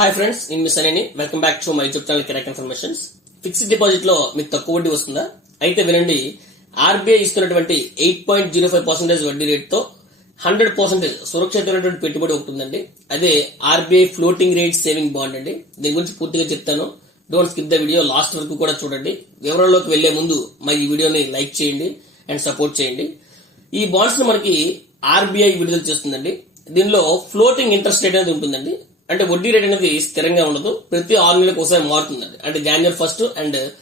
Hi friends నేను miss Aneni welcome back to my YouTube channel కెరాక్ informations fixed డిపాజిట్లో మీకు తక్కువ వడ్డీ వస్తుందా? అయితే వినండి ఆర్బీఐ ఇస్తున్నటువంటి eight point zero five percentage వడ్డీ రేట్తో హండ్రెడ్ పర్సెంటేజ్ సురక్షితమైనటువంటి పెట్టుబడి ఒకటి ఉందండి. అదే RBI floating rate saving bond అండి. దీని గురించి పూర్తిగా చెప్తాను. Don't skip the video last వరకు కూడా చూడండి. వివరాల్లోకి వెళ్ళే ముందు మరి ఈ వీడియోని లైక్ చేయండి అండ్ సపోర్ట్ చేయండి. ఈ బాండ్స్ మనకి ఆర్బీఐ విడుదల చేస్తుందండి. దీనిలో ఫ్లోటింగ్ ఇంట్రెస్ట్ రేట్ అనేది ఉంటుందండి. అంటే వడ్డీ రేట్ అనేది స్థిరంగా ఉండదు. ప్రతి ఆరు నెలలకు ఒకసారి మారుతుందండి. అంటే జనవరి ఫస్ట్ అండ్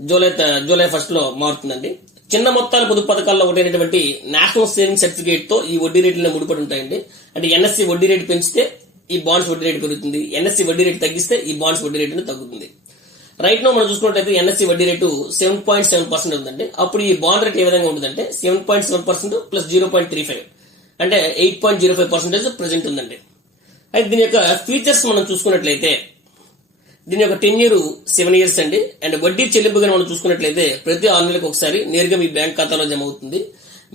జూలై త- జూలై ఫస్ట్లో మారుతుందండి. చిన్న మొత్తాల పొదుపు పథకాల్లో ఒకటైనటువంటి నేషనల్ సేవింగ్ సర్టిఫికేట్తో ఈ వడ్డీ రేట్లను ముడిపడి ఉంటాయండి. అంటే ఎన్ఎస్సి వడ్డీ రేటు పెంచితే ఈ బాండ్స్ వడ్డీ రేటు పెరుగుతుంది. ఎన్ఎస్సి వడ్డీ రేటు తగ్గిస్తే ఈ బాండ్స్ వడ్డీ రేటు తగ్గుతుంది. రైట్ నో మనం చూసుకున్నట్లయితే ఎన్ఎస్సి వడ్డీ rate seven point seven percent ఉందండి. అప్పుడు ఈ బాండ్ రేట్ ఏ విధంగా ఉంటుందంటే seven point seven percent plus zero point three five అంటే eight point zero five percentage present ఉందండి. అయితే దీని యొక్క ఫీచర్స్ మనం చూసుకున్నట్లయితే దీని యొక్క టెన్ ఇయర్ సెవెన్ ఇయర్స్ అండి. అండ్ వడ్డీ చెల్లింపు మనం చూసుకున్నట్లయితే ప్రతి ఆరు నెలలకు ఒకసారి నేరుగా మీ బ్యాంక్ ఖాతాలో జమ అవుతుంది.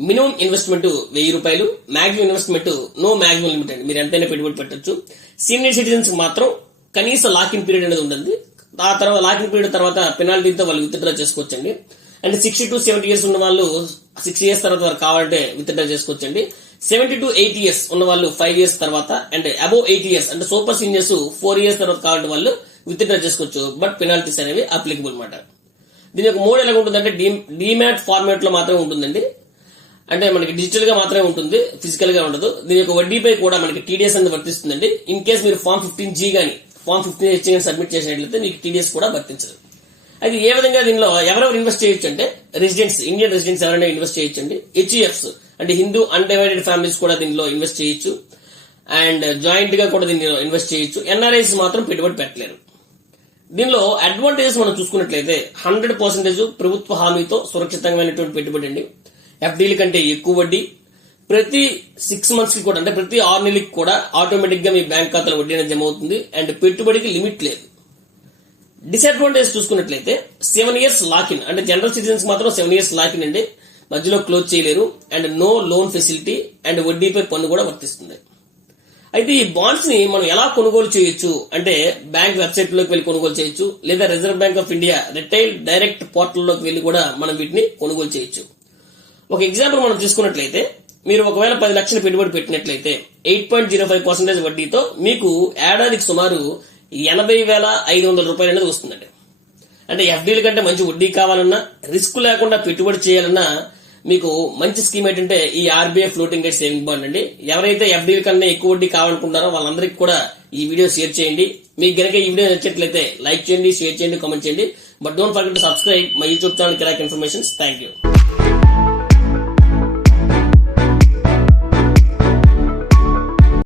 మినిమం ఇన్వెస్ట్మెంట్ వెయ్యి రూపాయలు maximum investment no maximum limit అండి. మీరు ఎంతైనా పెట్టుబడి పెట్టచ్చు. సీనియర్ సిటిజన్స్ మాత్రం కనీస లాకిన్ పీరియడ్ అనేది ఉంటుంది ఆ తర్వాత లాకిన్ పీరియడ్ తర్వాత పెనాల్టీతో వాళ్ళు విత్డ్రా చేసుకోవచ్చండి. And sixty to seventy years ఉన్న వాళ్ళు సిక్స్ ఇయర్స్ తర్వాత వారు కావాలంటే విత్డ్రా చేసుకోవచ్చండి. సెవెంటీ టు ఎయిట్ ఇయర్స్ ఉన్న వాళ్ళు ఫైవ్ ఇయర్స్ తర్వాత అండ్ అబౌవ్ ఎయిట్ ఇయర్స్ అంటే సూపర్ సీనియర్స్ ఫోర్ ఇయర్స్ తర్వాత కావాలంటే వాళ్ళు విత్డ్రా చేసుకోవచ్చు. బట్ పెనాల్టీస్ అనేవి అప్లికబుల్ అనమాట దీని యొక్క మోడ్ ఎలా ఉంటుందంటే డిమాట్ ఫార్మాట్లో మాత్రమే ఉంటుందండి. అంటే మనకి డిజిటల్గా మాత్రమే ఉంటుంది ఫిజికల్గా ఉండదు. దీని యొక్క వడ్డీపై కూడా మనకి టీడీఎస్ అనేది వర్తిస్తుందండి. ఇన్ కేస్ మీరు ఫామ్ ఫిఫ్టీన్ జీ గానీ ఫామ్ ఫిఫ్టీన్ హెచ్ గానీ సబ్మిట్ చేసినట్లయితే మీకు టీడీఎస్ కూడా వర్తించదు. అయితే ఏ విధంగా దీనిలో ఎవరెవరు ఇన్వెస్ట్ చేయొచ్చు అంటే రెసిడెంట్స్ ఇండియన్ రెసిడెంట్స్ ఎవరైనా ఇన్వెస్ట్ చేయొచ్చు అండి. హెచ్ఈఎఫ్స్ అంటే హిందూ అన్డివైడెడ్ ఫ్యామిలీస్ కూడా దీనిలో ఇన్వెస్ట్ చేయొచ్చు. అండ్ జాయింట్గా కూడా దీనిలో ఇన్వెస్ట్ చేయొచ్చు. ఎన్ఆర్ఐస్ మాత్రం పెట్టుబడి పెట్టలేరు. దీనిలో అడ్వాంటేజెస్ మనం చూసుకున్నట్లయితే హండ్రెడ్ పర్సెంటేజ్ ప్రభుత్వ హామీతో సురక్షితమైనటువంటి పెట్టుబడి అండి. ఎఫ్డీల కంటే ఎక్కువ వడ్డీ. ప్రతి సిక్స్ మంత్స్కి కూడా అంటే ప్రతి ఆరు నెలలకి కూడా ఆటోమేటిక్గా మీ బ్యాంక్ ఖాతాలో వడ్డీ అనేది జమ అవుతుంది. అండ్ పెట్టుబడికి లిమిట్ లేదు. డిసడ్వాంటేజ్ చూసుకున్నట్లయితే సెవెన్ ఇయర్స్ లాకిన్ అంటే జనరల్ సిటిజన్స్ మాత్రం సెవెన్ ఇయర్స్ లాకిన్ అండి. మధ్యలో క్లోజ్ చేయలేరు and no loan facility and వడ్డీపై పన్ను కూడా వర్తిస్తుంది. అయితే ఈ బాండ్స్ని మనం ఎలా కొనుగోలు చేయొచ్చు అంటే బ్యాంక్ వెబ్సైట్లోకి వెళ్ళి కొనుగోలు చేయొచ్చు లేదా Reserve Bank of India retail direct పోర్టల్లోకి వెళ్ళి కూడా మనం వీటిని కొనుగోలు చేయొచ్చు. ఒక ఎగ్జాంపుల్ మనం తీసుకున్నట్లయితే మీరు ఒకవేళ పది లక్షలు పెట్టుబడి పెట్టినట్లయితే eight point zero five percentage వడ్డీతో మీకు ఏడాదికి సుమారు ఎనభై వేల ఐదు వందల రూపాయలు అనేది వస్తుందండి. అంటే ఎఫ్డీల కంటే మంచి వడ్డీ కావాలన్నా రిస్క్ లేకుండా పెట్టుబడి చేయాలన్నా మీకు మంచి స్కీమ్ ఏంటంటే ఈ RBI floating rate saving bond అండి. ఎవరైతే ఎఫ్డీల కన్నా ఎక్కువ వడ్డీ కావాలనుకుంటారో వాళ్ళందరికీ కూడా ఈ వీడియో షేర్ చేయండి. మీకు గనక ఈ వీడియో నచ్చినట్లయితే లైక్ చేయండి షేర్ చేయండి కామెంట్ చేయండి. But don't forget to subscribe my YouTube channel Kirik informations thank you